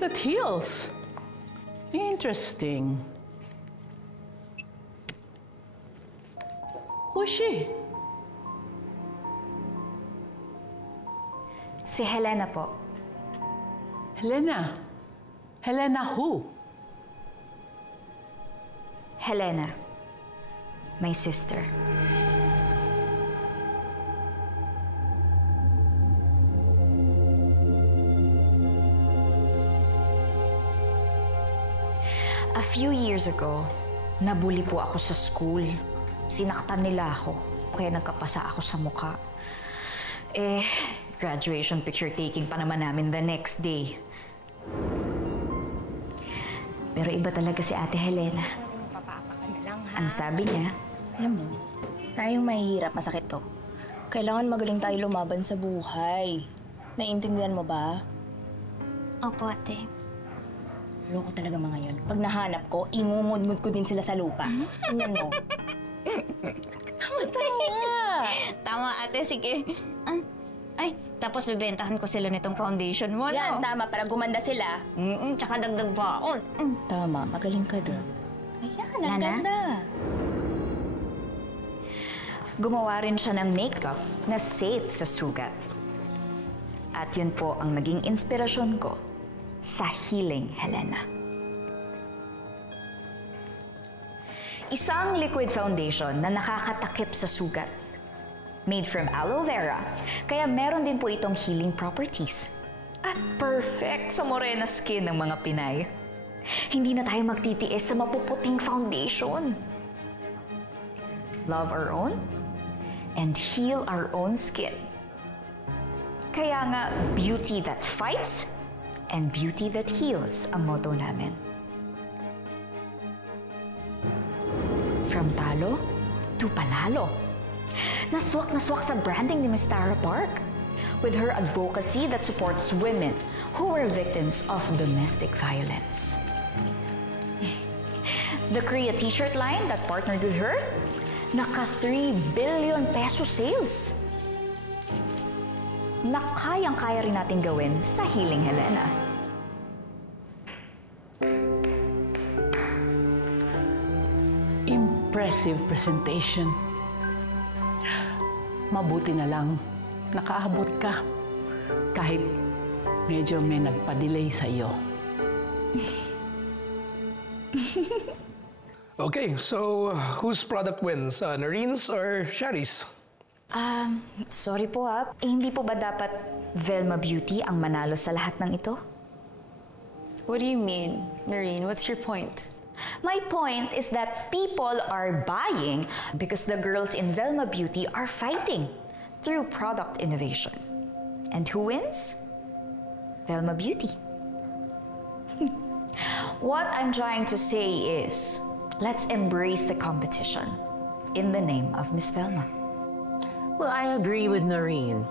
that heals. Interesting. Who's she? Si Helena po. Helena? Helena who? Helena. My sister. A few years ago, nabully po ako sa school. Sinaktan nila ako, kaya nagkapasa ako sa mukha. Graduation picture taking pa naman namin the next day. Pero iba talaga si Ate Helena. Ang sabi niya, alam mo, tayong mahihirap, masakit to. Kailangan magaling tayo lumaban sa buhay. Naiintindihan mo ba? Opo, ate. Loko talaga mga yun. Pag nahanap ko, ingungud-ngud ko din sila sa lupa. Tingnan mo. Tama. Tama, ate. Sige. Ay, tapos bibentahan ko sila nitong foundation mo, Yan, no? tama. Para gumanda sila. Tsaka dagdag pa ako. Tama, magaling ka doon. Ayan, ang Lana? ganda. gumawa rin siya ng makeup na safe sa sugat. At yun po ang naging inspirasyon ko sa Healing Helena. Isang liquid foundation na nakakatakip sa sugat. Made from aloe vera, kaya meron din po itong healing properties. At perfect sa morena skin ng mga Pinay. Hindi na tayo magtitiis sa mapuputing foundation. Love our own and heal our own skin. Kaya nga, beauty that fights and beauty that heals ang motto namin. From talo to panalo. Naswak na swak sa branding ni Ms. Tara Park with her advocacy that supports women who were victims of domestic violence. The Korea t-shirt line that partnered with her, naka 3 billion peso sales. Na kayang-kaya rin natin gawin sa Healing Helena. Impressive presentation. Mabuti na lang, nakaabot ka. Kahit medyo may nagpa-delay sa iyo. Okay, so whose product wins? Noreen's or Shari's? Sorry po hindi po ba dapat Velma Beauty ang manalo sa lahat ng ito? What do you mean, Noreen? What's your point? My point is that people are buying because the girls in Velma Beauty are fighting through product innovation. And who wins? Velma Beauty. What I'm trying to say is, let's embrace the competition in the name of Miss Velma. Well, I agree with Noreen.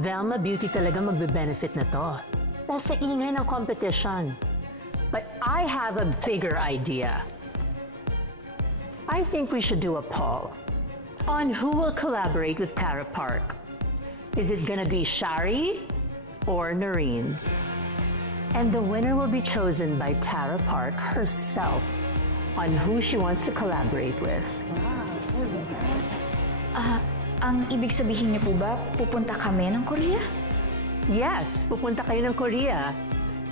Velma Beauty talaga magbe-benefit na to. Dahil sa ingay ng competition. But I have a bigger idea. I think we should do a poll on who will collaborate with Tara Park. Is it gonna be Shari or Noreen? And the winner will be chosen by Tara Park herself on who she wants to collaborate with. Ang ibig sabihin niyo po ba, pupunta kami ng Korea? Yes, pupunta kayo ng Korea.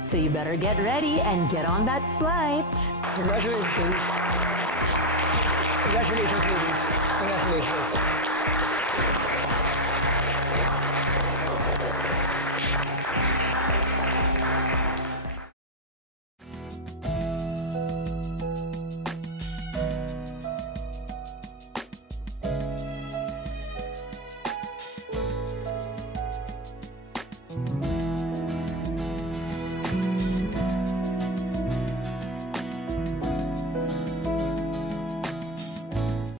So you better get ready and get on that flight. Congratulations. Congratulations, ladies. Congratulations.